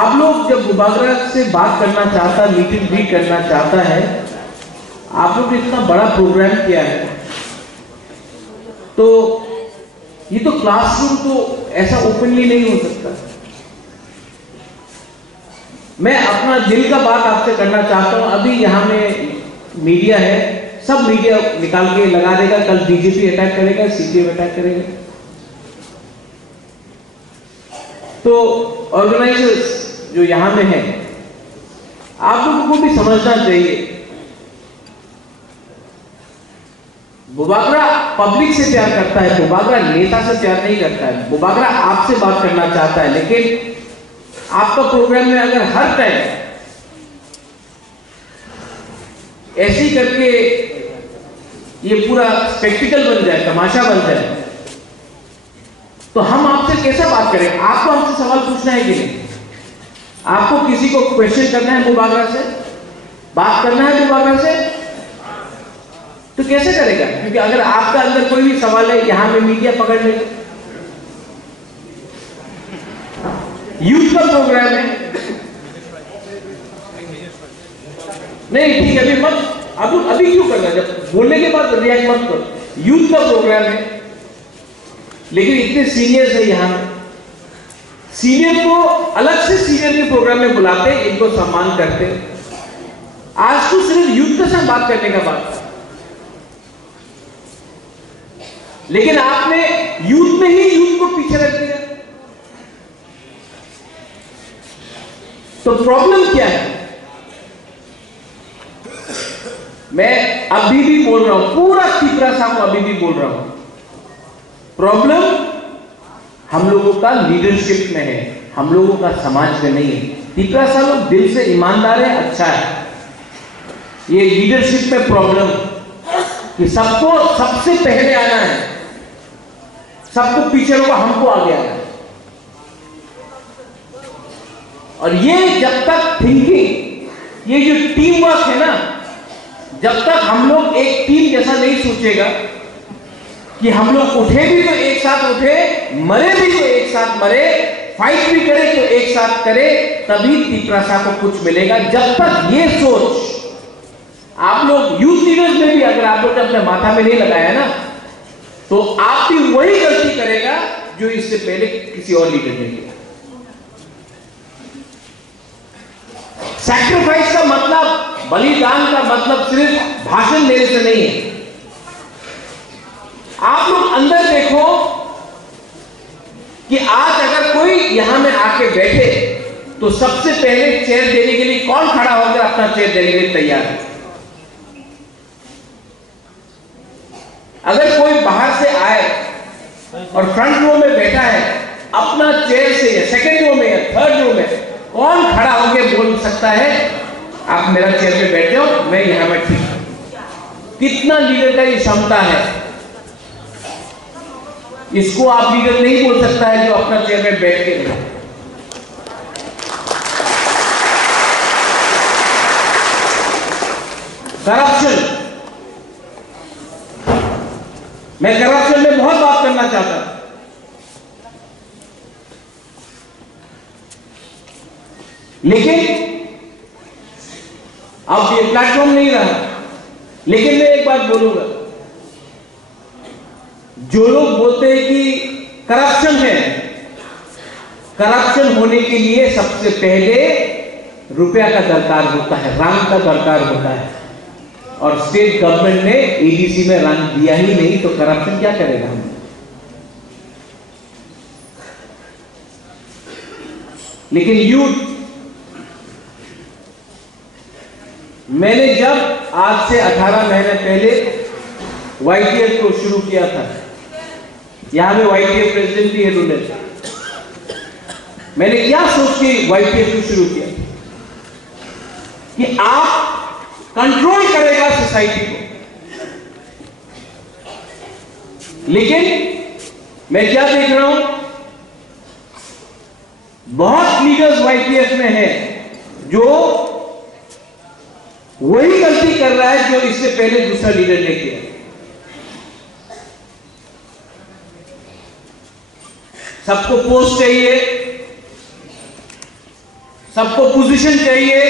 आप लोग जब बुबागरा से बात करना चाहता है, मीटिंग भी करना चाहता है, आप लोग ने इतना बड़ा प्रोग्राम किया है, तो ये तो क्लासरूम तो ऐसा ओपनली नहीं हो सकता। मैं अपना दिल का बात आपसे करना चाहता हूं। अभी यहां में मीडिया है, सब मीडिया निकाल के लगा देगा, कल बीजेपी अटैक करेगा, सीपीएम अटैक करेगा। तो ऑर्गेनाइजर्स जो यहां में है, आप लोगों को भी समझना चाहिए, बुबागरा पब्लिक से प्यार करता है, बुबागरा नेता से प्यार नहीं करता है। बुबागरा आपसे बात करना चाहता है, लेकिन आपका प्रोग्राम में अगर हर टाइम ऐसे ही करके ये पूरा स्पेक्टिकल बन जाए, तमाशा बन जाए, तो हम आपसे कैसा बात करें? आपको हमसे सवाल पूछना है कि नहीं? आपको किसी को क्वेश्चन करना है बुबागरा से, बात करना है बुबागरा से, तो कैसे करेगा? क्योंकि अगर आपका अंदर कोई भी सवाल है, यहां में मीडिया पकड़ लेगा। यूथ का प्रोग्राम है, नहीं ठीक है, अभी मत, अभी क्यों करना? जब बोलने के बाद रिएक्ट मत करो। यूथ का प्रोग्राम है, लेकिन इतने सीनियर्स है यहां में, सीनियर को अलग से सीनियर के प्रोग्राम में बुलाते, इनको सम्मान करते। आज तो सिर्फ यूथ के साथ बात करने का बात, लेकिन आपने यूथ में ही यूथ को पीछे रख दिया। तो प्रॉब्लम क्या है? मैं अभी भी बोल रहा हूं, पूरा तिपरा साहब को अभी भी बोल रहा हूं, प्रॉब्लम हम लोगों का लीडरशिप में है, हम लोगों का समाज में नहीं है। तिपरा साहब दिल से ईमानदार है, अच्छा है। ये लीडरशिप में प्रॉब्लम कि सबको सबसे पहले आना है, सबको पीछे रोका, हमको आगे आना है। और ये जब तक थिंकिंग, ये जो टीम वर्क है ना, जब तक हम लोग एक टीम जैसा नहीं सोचेगा कि हम लोग उठे भी तो एक साथ उठे, मरे भी तो एक साथ मरे, फाइट भी करे तो एक साथ करे, तभी तिपरासा को कुछ मिलेगा। जब तक ये सोच आप लोग यूथ लीडर्स में भी अगर आप लोग ने अपने माथा में नहीं लगाया ना, तो आप भी वही गलती करेगा जो इससे पहले किसी और लीडर ने किया। सैक्रिफाइस का मतलब, बलिदान का मतलब सिर्फ भाषण देने से नहीं है। आप लोग अंदर देखो कि आज अगर कोई यहां में आके बैठे, तो सबसे पहले चेयर देने के लिए कौन खड़ा होकर अपना चेयर देने के लिए तैयार है? अगर कोई बाहर से आए और फ्रंट रो में बैठा है, अपना चेयर से या सेकंड रो में या थर्ड रो में कौन खड़ा होकर बोल सकता है आप मेरा चेयर पे बैठ जाओ, मैं यहां में ठीक हूं? कितना लीडर का ये क्षमता है? इसको आप लीडर नहीं बोल सकता है जो अपना चेयर में बैठ के रहे। करप्शन, मैं करप्शन में बहुत बात करना चाहता हूं, लेकिन अब ये प्लेटफॉर्म नहीं रहा। लेकिन मैं एक बात बोलूंगा, जो लोग बोलते हैं कि करप्शन है, करप्शन होने के लिए सबसे पहले रुपया का दरकार होता है, रंग का दरकार होता है। और स्टेट गवर्नमेंट ने एडीसी में रंग दिया ही नहीं, तो करप्शन क्या करेगा हम? लेकिन यूथ, मैंने जब आज से 18 महीने पहले YTF को शुरू किया था, यहां में YTF प्रेसिडेंट भी है रुनेल, मैंने क्या सोच के YTF को शुरू किया कि आप कंट्रोल करेगा सोसाइटी को। लेकिन मैं क्या देख रहा हूं, बहुत लीडर्स YTF में है जो वही गलती कर रहा है जो इससे पहले दूसरा लीडर ने किया। सबको पोस्ट चाहिए, सबको पोजीशन चाहिए।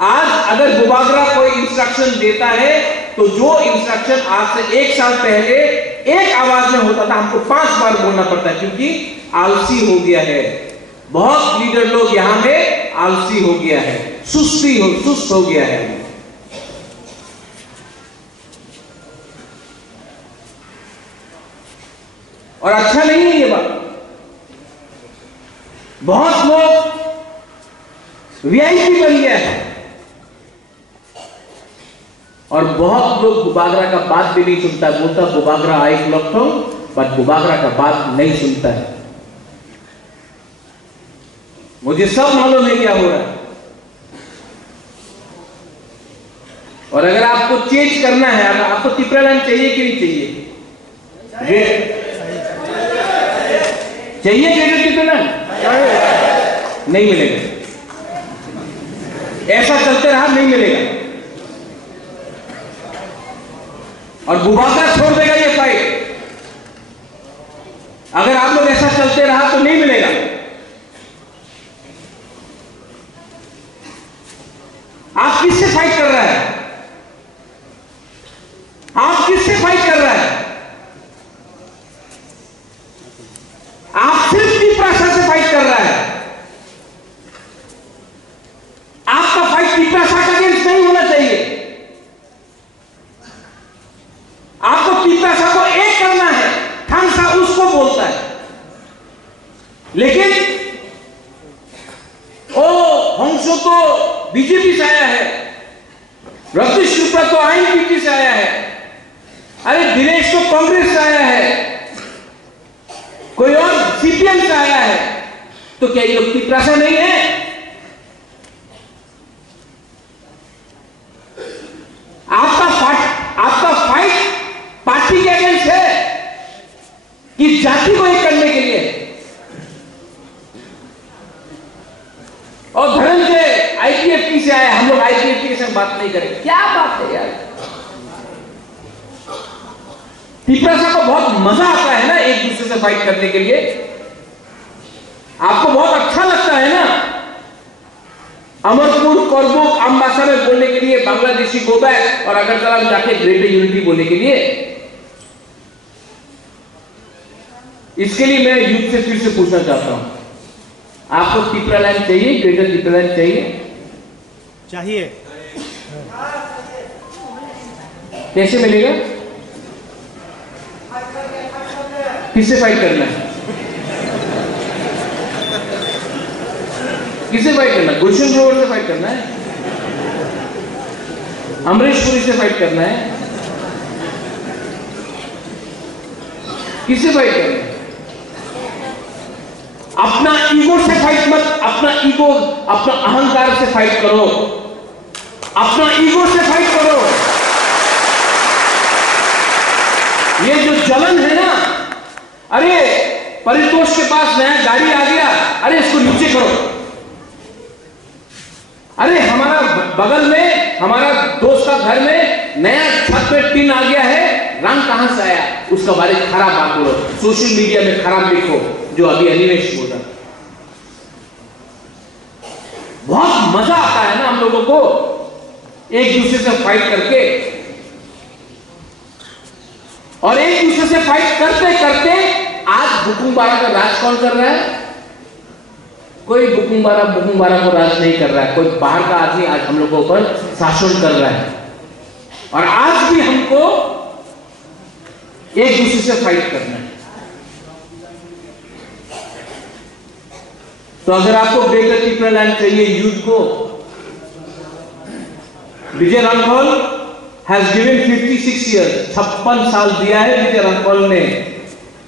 आज अगर बुबागरा कोई इंस्ट्रक्शन देता है तो जो इंस्ट्रक्शन आज से 1 साल पहले एक आवाज में होता था, हमको 5 बार बोलना पड़ता है, क्योंकि आलसी हो गया है। बहुत लीडर लोग यहां में आलसी हो गया है, सुस्त हो गया है। और अच्छा नहीं है ये बात। बहुत लोग वीआईपी बन गया है और बहुत लोग बुबागरा का बात भी नहीं सुनता। बोलता बुबागरा आई क्लॉक हूं, बट बुबागरा का बात नहीं सुनता है। मुझे सब मालूम है क्या हो रहा है। और अगर आपको चेंज करना है, अगर आपको तिपरालैंड चाहिए कि नहीं चाहिए? चाहिए ग्रेटर तिपरालैंड? नहीं मिलेगा। ऐसा चलते रहा नहीं मिलेगा। और बुबागरा छोड़ देगा ये फाइट। अगर आप लोग ऐसा चलते रहा तो नहीं मिलेगा। आप किससे फाइट कर रहा है? आप किससे फाइट कर रहा है? आप सिर्फ तिपरासा से फाइट कर रहा है। आपका फाइट तिपरासा के अगेंस्ट नहीं होना चाहिए। आपको तिपरासा को एक करना है, थांगसा उसको बोलता है। लेकिन हंसो तो बीजेपी से आया है, रतीश शुक्ला तो आईएनपीपी से आया है, अरे दिनेश तो कांग्रेस से आया है, कोई और सीपीएम से आया है, तो क्या ये लोग तिपरासा नहीं है? आपका फाइट पार्टी के अगेंस्ट है कि जाति को एक करने के लिए? और धनंजय आईपीएफटी से आया, हम लोग आईपीएफटी के साथ बात नहीं करें। क्या बात है यार। तिपरासा को बहुत मजा आता है ना एक दूसरे से फाइट करने के लिए। आपको बहुत अच्छा लगता है ना अमरपुर, करबुक, अम्बासा में बोलने के लिए बांग्लादेशी गो बैक, और अगरतला में जाके ग्रेटर यूनिटी बोलने के लिए। इसके लिए मैं यूथ से फिर से पूछना चाहता हूं, आपको तिपरालैंड चाहिए? ग्रेटर तिपरालैंड चाहिए? कैसे मिलेगा? किससे फाइट करना है? किससे फाइट करना है? गुलशन ग्रोवर से फाइट करना है? अमरीश पुरी से फाइट करना है? किससे फाइट करना है? अपना ईगो से फाइट मत, अपना अहंकार से फाइट करो। अपना ईगो से फाइट करो। ये जो जलन है ना, अरे परितोष के पास नया गाड़ी आ गया, अरे इसको नीचे करो। अरे हमारा बगल में हमारा दोस्त का घर में नया छत पे टीन आ गया है, रंग कहां से आया? उसका बारे में खराब बात बोलो, सोशल मीडिया में खराब लिखो, जो अभी अनिमेश बोला। बहुत मजा आता है ना हम लोगों को एक दूसरे से फाइट करके। और एक दूसरे से फाइट करते करते आज बुकुमबारा का राज कौन कर रहा है? कोई बुकुमबारा को राज नहीं कर रहा है। कोई बाहर का आदमी आज हम लोगों पर शासन कर रहा है। और आज भी हमको एक दूसरे से फाइट करना है। तो अगर आपको ग्रेटर तिपरालैंड चाहिए यूथ को, विजय रामफल हैज गिवन 56 ईयर्स, 56 साल दिया है विजय रामफल ने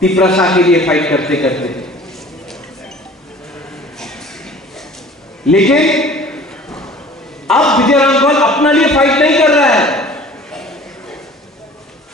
तिपरासा के लिए फाइट करते करते। लेकिन अब विजय रामफल अपना लिए फाइट नहीं कर रहा है।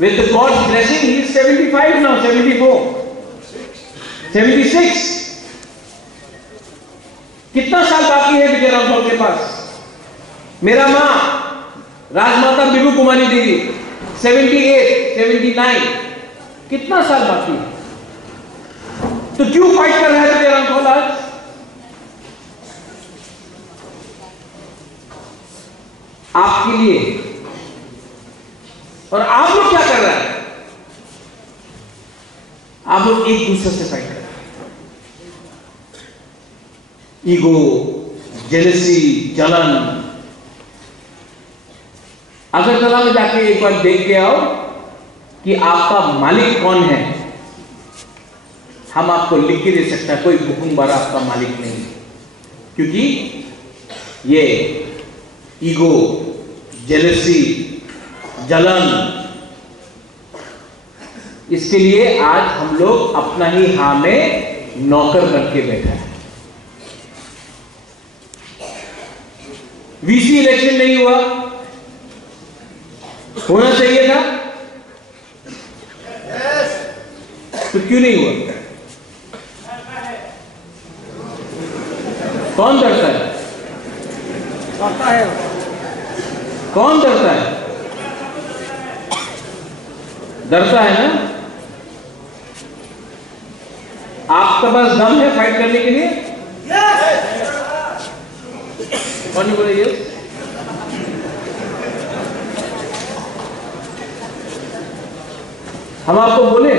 With the God's blessing, he is 75 now, 74, 76. कितना साल बाकी है विजय रामफल के पास? मेरा मां राजमाता बिबू कुमारी देवी 78, 79, कितना साल बाकी है? तो क्यों फाइट कर रहा है जयराम खोल आज? आपके लिए। और आप लोग क्या कर रहे हैं? आप लोग एक दूसरे से फाइट कर रहे हैं। ईगो, जेलसी, जलन। अगरतला में जाके एक बार देख के आओ कि आपका मालिक कौन है। हम आपको लिख के दे सकता है, कोई भुकुमबारा आपका मालिक नहीं, क्योंकि ये ईगो, जेलसी, जलन, इसके लिए आज हम लोग अपना ही हां में नौकर बन के बैठा है। वीसी इलेक्शन नहीं हुआ, होना चाहिए था, तो क्यों नहीं हुआ? कौन डरता है? कौन डरता है? डरता है ना? आपके पास दम है फाइट करने के लिए? कौन नहीं बोले ये? हम आपको बोले